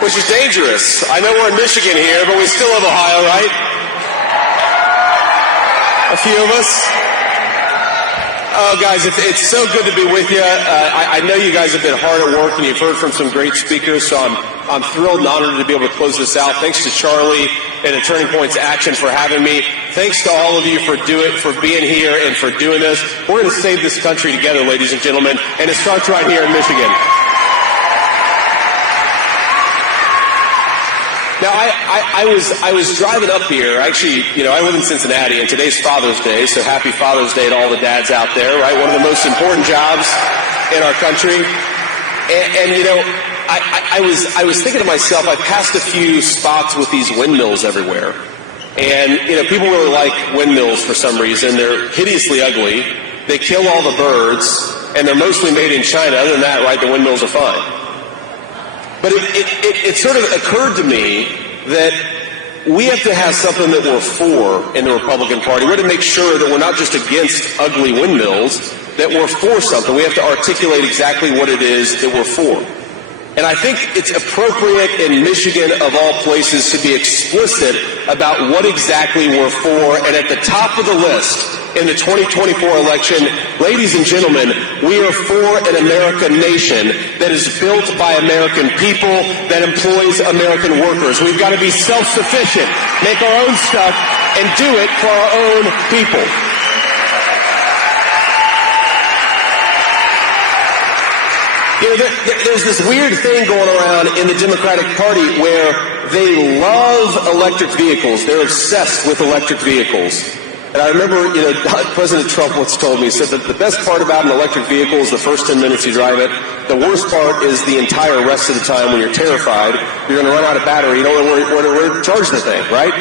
which is dangerous. I know we're in Michigan here, but we still have Ohio, right? A few of us. Oh, guys, it's so good to be with you. I know you guys have been hard at work, and you've heard from some great speakers, so I'm thrilled and honored to be able to close this out. Thanks to Charlie and at Turning Points Action for having me. Thanks to all of you for being here and for doing this. We're going to save this country together, ladies and gentlemen, and it starts right here in Michigan. Now, I was driving up here. Actually, I live in Cincinnati, and today's Father's Day, so happy Father's Day to all the dads out there, right? One of the most important jobs in our country. And I was thinking to myself, I passed a few spots with these windmills everywhere. And, people really like windmills for some reason. They're hideously ugly. They kill all the birds, and they're mostly made in China. Other than that, right, the windmills are fine. But it sort of occurred to me that we have to have something that we're for in the Republican Party. We have to make sure that we're not just against ugly windmills, that we're for something. We have to articulate exactly what it is that we're for. And I think it's appropriate in Michigan, of all places, to be explicit about what exactly we're for. And at the top of the list in the 2024 election, ladies and gentlemen, we are for an American nation that is built by American people, that employs American workers. We've got to be self-sufficient, make our own stuff, and do it for our own people. There's this weird thing going around in the Democratic Party where they love electric vehicles. They're obsessed with electric vehicles. And I remember, President Trump once told me, he said that the best part about an electric vehicle is the first 10 minutes you drive it. The worst part is the entire rest of the time when you're terrified. You're going to run out of battery. You don't know where to charge the thing, right?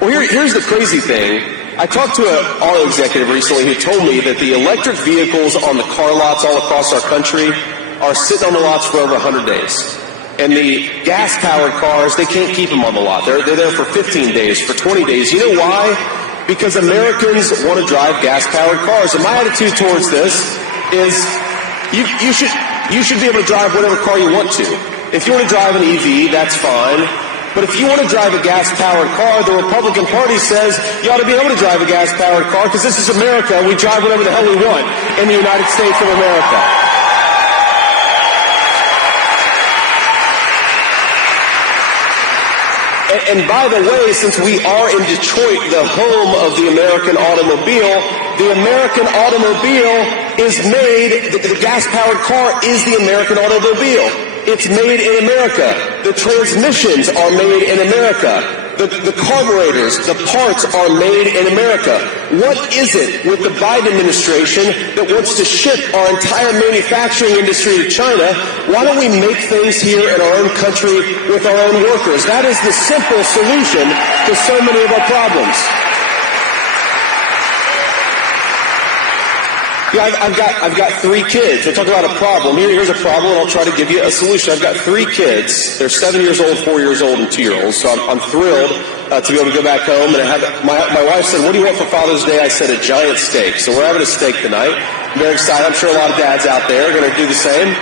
Well, here's the crazy thing. I talked to an auto executive recently who told me that the electric vehicles on the car lots all across our country are sitting on the lots for over 100 days. And the gas-powered cars, they can't keep them on the lot. They're there for 15 days, for 20 days. You know why? Because Americans want to drive gas-powered cars. And my attitude towards this is you should be able to drive whatever car you want to. If you want to drive an EV, that's fine. But if you want to drive a gas-powered car, the Republican Party says you ought to be able to drive a gas-powered car because this is America. We drive whatever the hell we want in the United States of America. And by the way, since we are in Detroit, the home of the American automobile, the American automobile is made, the gas-powered car is the American automobile. It's made in America. The transmissions are made in America. The carburetors, the parts are made in America. What is it with the Biden administration that wants to ship our entire manufacturing industry to China? Why don't we make things here in our own country with our own workers? That is the simple solution to so many of our problems. Yeah, I've got 3 kids. We'll talk about a problem. Here's a problem, and I'll try to give you a solution. I've got 3 kids. They're 7 years old, 4 years old, and 2-year-olds. So I'm thrilled to be able to go back home. And my wife said, "What do you want for Father's Day?" I said, "A giant steak." So we're having a steak tonight. I'm very excited. I'm sure a lot of dads out there are going to do the same.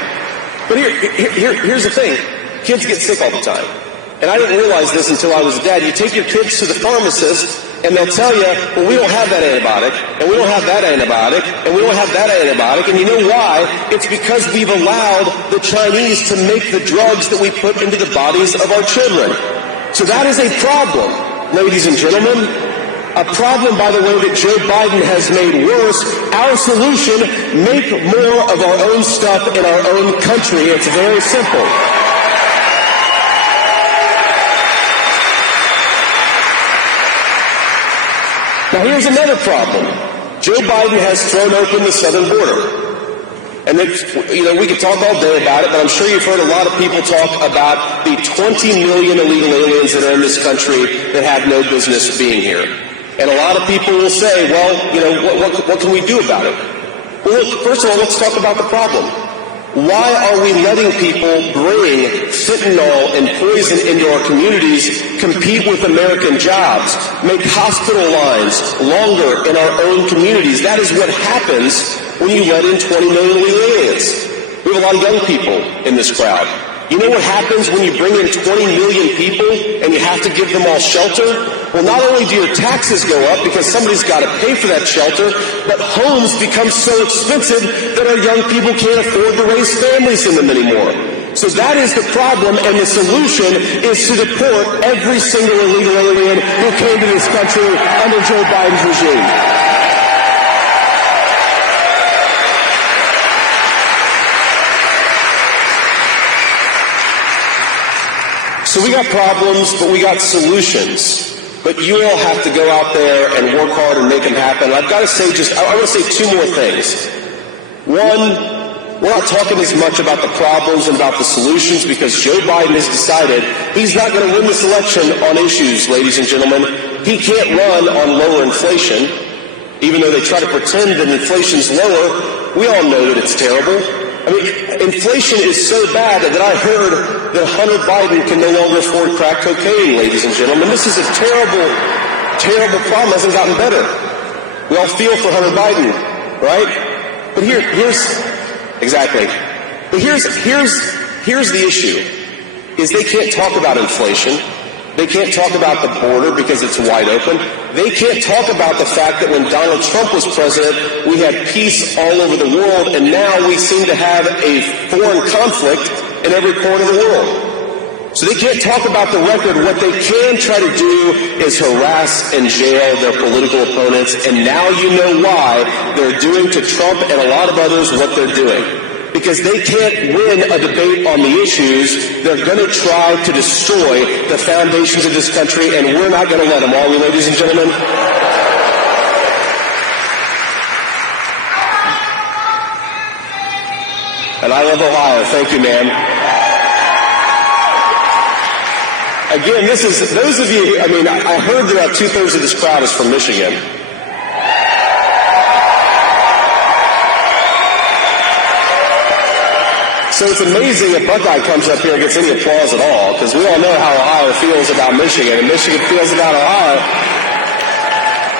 But here's the thing. Kids get sick all the time. And I didn't realize this until I was a dad. You take your kids to the pharmacist, and they'll tell you, well, we don't have that antibiotic, and we don't have that antibiotic, and we don't have that antibiotic. And you know why? It's because we've allowed the Chinese to make the drugs that we put into the bodies of our children. So that is a problem, ladies and gentlemen. A problem, by the way, that Joe Biden has made worse. Our solution, make more of our own stuff in our own country. It's very simple. Now here's another problem. Joe Biden has thrown open the southern border. And we could talk all day about it, but I'm sure you've heard a lot of people talk about the 20 million illegal aliens that are in this country that have no business being here. And a lot of people will say, well, what can we do about it? Well, first of all, let's talk about the problem. Why are we letting people bring fentanyl and poison into our communities, compete with American jobs, make hospital lines longer in our own communities? That is what happens when you let in 20 million illegal aliens. We have a lot of young people in this crowd. You know what happens when you bring in 20 million people and you have to give them all shelter? Well, not only do your taxes go up because somebody's got to pay for that shelter, but homes become so expensive that our young people can't afford to raise families in them anymore. So that is the problem, and the solution is to deport every single illegal alien who came to this country under Joe Biden's regime. So we got problems, but we got solutions. But you all have to go out there and work hard and make them happen. I've got to say I want to say two more things. One, we're not talking as much about the problems and about the solutions because Joe Biden has decided he's not going to win this election on issues, ladies and gentlemen. He can't run on lower inflation. Even though they try to pretend that inflation's lower, we all know that it's terrible. I mean, inflation is so bad that I heard that Hunter Biden can no longer afford crack cocaine, ladies and gentlemen. This is a terrible, terrible problem. It hasn't gotten better. We all feel for Hunter Biden, right? But here's exactly. But here's the issue, is they can't talk about inflation. They can't talk about the border because it's wide open. They can't talk about the fact that when Donald Trump was president, we had peace all over the world, and now we seem to have a foreign conflict in every corner of the world. So they can't talk about the record. What they can try to do is harass and jail their political opponents, and now you know why they're doing to Trump and a lot of others what they're doing. Because they can't win a debate on the issues, they're going to try to destroy the foundations of this country, and we're not going to let them, are we, ladies and gentlemen? And I love Ohio. Thank you, ma'am. Again, those of you, I heard that about 2/3 of this crowd is from Michigan. So it's amazing if Buckeye comes up here and gets any applause at all, because we all know how Ohio feels about Michigan, and Michigan feels about Ohio.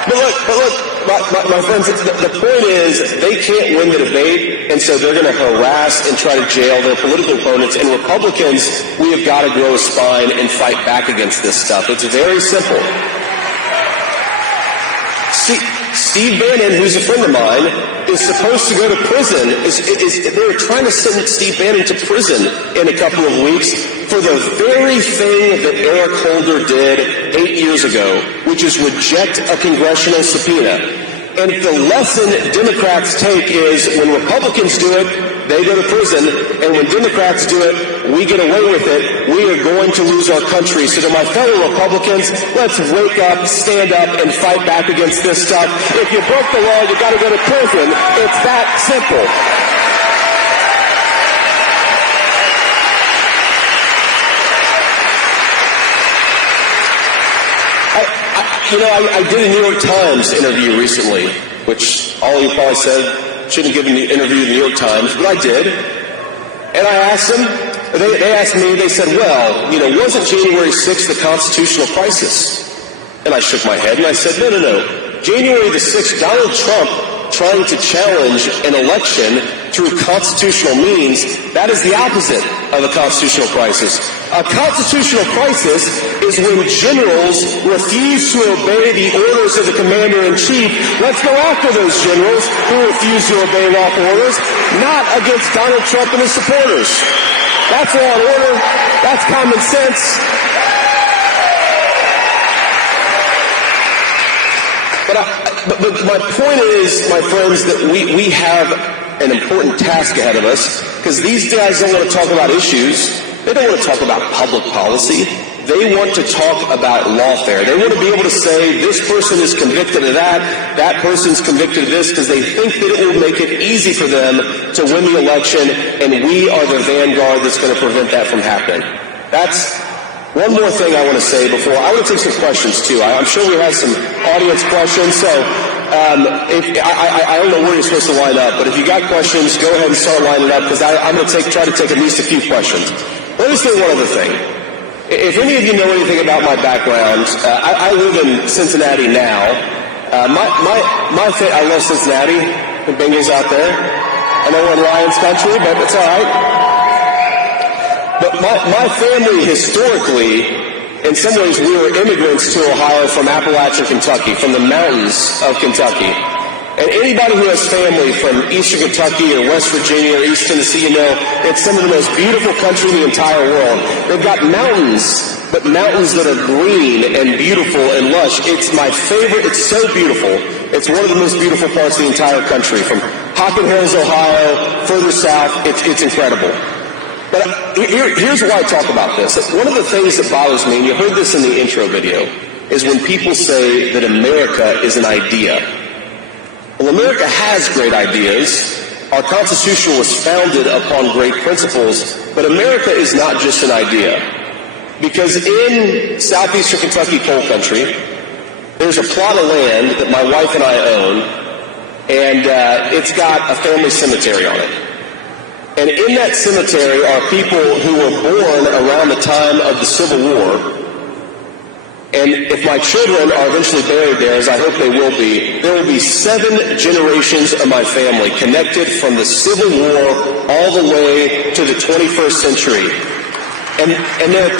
But look, my friends, the point is they can't win the debate, and so they're going to harass and try to jail their political opponents. And Republicans, we have got to grow a spine and fight back against this stuff. It's very simple. Steve Bannon, who's a friend of mine, is supposed to go to prison. They're trying to send Steve Bannon to prison in a couple of weeks for the very thing that Eric Holder did 8 years ago, which is reject a congressional subpoena. And the lesson Democrats take is when Republicans do it, they go to prison, and when Democrats do it, we get away with it. We are going to lose our country. So to my fellow Republicans, let's wake up, stand up, and fight back against this stuff. If you broke the law, you got to go to prison. It's that simple. I did a New York Times interview recently, which all of you probably said shouldn't give an interview to the New York Times, but I did. And I asked them, they asked me, they said, well, wasn't January 6th the constitutional crisis? And I shook my head and I said, no. January the 6th, Donald Trump trying to challenge an election through constitutional means, that is the opposite of a constitutional crisis. A constitutional crisis is when generals refuse to obey the orders of the commander-in-chief. Let's go after those generals who refuse to obey lawful orders, not against Donald Trump and his supporters. That's law and order. That's common sense. But my point is, my friends, that we have an important task ahead of us, because these guys don't want to talk about issues. They don't want to talk about public policy. They want to talk about lawfare. They want to be able to say, this person is convicted of that person's convicted of this, because they think that it will make it easy for them to win the election, and we are the vanguard that's going to prevent that from happening. That's one more thing I want to say before. I want to take some questions, too. I'm sure we have some audience questions, so I don't know where you're supposed to line up, but if you got questions, go ahead and start lining up, because I'm going to try to take at least a few questions. Let me say one other thing. If any of you know anything about my background, I live in Cincinnati now. I love Cincinnati. The Bengals out there. I know we're in Lions country, but it's all right. But But my family historically, in some ways, we were immigrants to Ohio from Appalachian, Kentucky, from the mountains of Kentucky. And anybody who has family from eastern Kentucky or West Virginia or East Tennessee, you know, it's some of the most beautiful country in the entire world. They've got mountains, but mountains that are green and beautiful and lush. It's my favorite. It's so beautiful. It's one of the most beautiful parts of the entire country. From Hockin Hills, Ohio, further south, it's incredible. But here's why I talk about this. One of the things that bothers me, and you heard this in the intro video, is when people say that America is an idea. Well, America has great ideas. Our Constitution was founded upon great principles, but America is not just an idea. Because in southeastern Kentucky coal country, there's a plot of land that my wife and I own, and it's got a family cemetery on it. And in that cemetery are people who were born around the time of the Civil War. And if my children are eventually buried there, as I hope they will be, there will be 7 generations of my family connected from the Civil War all the way to the 21st century. And there are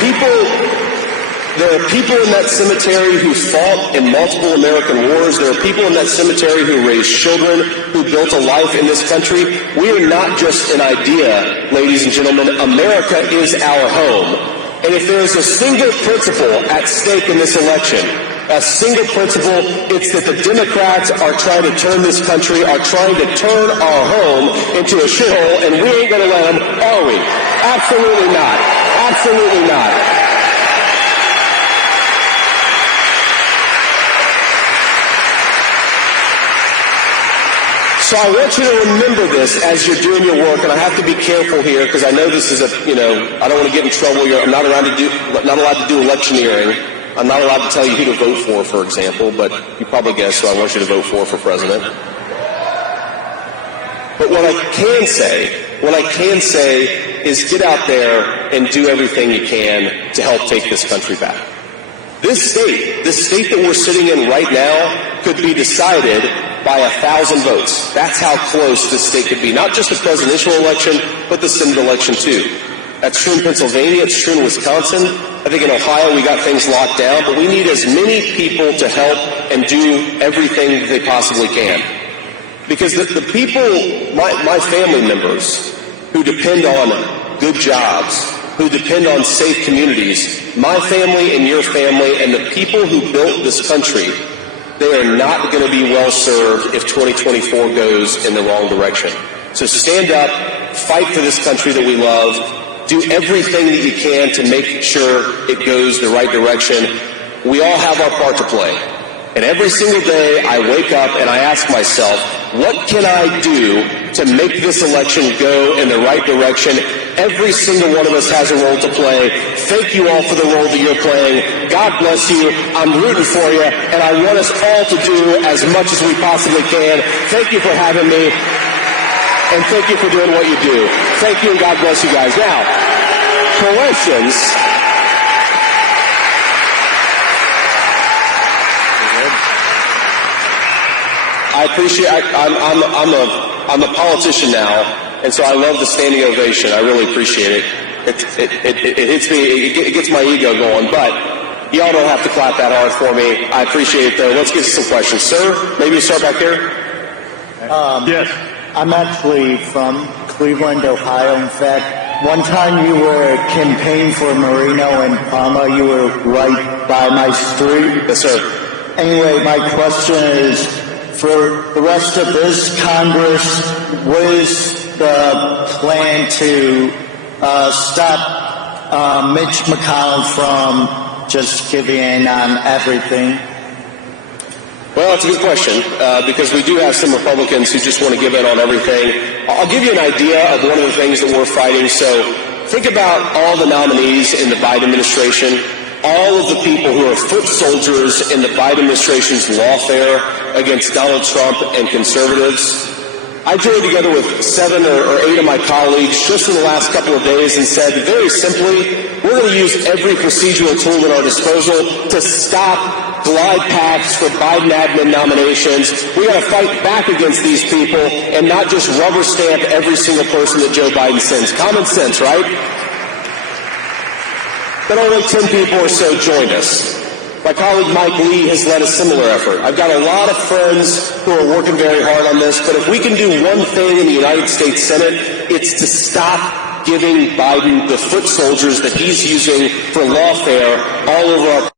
people in that cemetery who fought in multiple American wars. There are people in that cemetery who raised children, who built a life in this country. We are not just an idea, ladies and gentlemen. America is our home. And if there is a single principle at stake in this election, a single principle, it's that the Democrats are trying to turn this country, are trying to turn our home into a shithole, and we ain't going to let them, are we? Absolutely not. Absolutely not. So I want you to remember this as you're doing your work, and I have to be careful here because I know this is I don't want to get in trouble. I'm not allowed to do electioneering. I'm not allowed to tell you who to vote for example, but you probably guessed who I want you to vote for president. But what I can say is get out there and do everything you can to help take this country back. This state that we're sitting in right now could be decided by 1,000 votes. That's how close this state could be. Not just the presidential election, but the Senate election too. That's true in Pennsylvania. It's true in Wisconsin. I think in Ohio we got things locked down, but we need as many people to help and do everything that they possibly can. Because the people, my family members, who depend on good jobs, who depend on safe communities, my family and your family and the people who built this country, they are not going to be well served if 2024 goes in the wrong direction. So stand up, fight for this country that we love, do everything that you can to make sure it goes the right direction. We all have our part to play. And every single day I wake up and I ask myself, what can I do to make this election go in the right direction? Every single one of us has a role to play. Thank you all for the role that you're playing. God bless you. I'm rooting for you, and I want us all to do as much as we possibly can. Thank you for having me, and thank you for doing what you do. Thank you, and God bless you guys. Now, questions. I appreciate. I'm a politician now, and so I love the standing ovation. I really appreciate it. It hits me. It gets my ego going. But y'all don't have to clap that hard for me. I appreciate it, though. Let's get to some questions, sir. Maybe you start back here. Yes. I'm actually from Cleveland, Ohio. In fact, one time you were campaigning for Marino and Palma. You were right by my street. Yes, sir. Anyway, my question is, for the rest of this Congress, what is the plan to stop Mitch McConnell from just giving in on everything? Well, that's a good question, because we do have some Republicans who just want to give in on everything. I'll give you an idea of one of the things that we're fighting. So think about all the nominees in the Biden administration, all of the people who are foot soldiers in the Biden administration's lawfare against Donald Trump and conservatives. I joined together with 7 or 8 of my colleagues just in the last couple of days and said, very simply, we're going to use every procedural tool at our disposal to stop glide paths for Biden admin nominations. We got to fight back against these people and not just rubber stamp every single person that Joe Biden sends. Common sense, right? but only 10 people or so joined us. My colleague Mike Lee has led a similar effort. I've got a lot of friends who are working very hard on this, but if we can do one thing in the United States Senate, it's to stop giving Biden the foot soldiers that he's using for lawfare all over our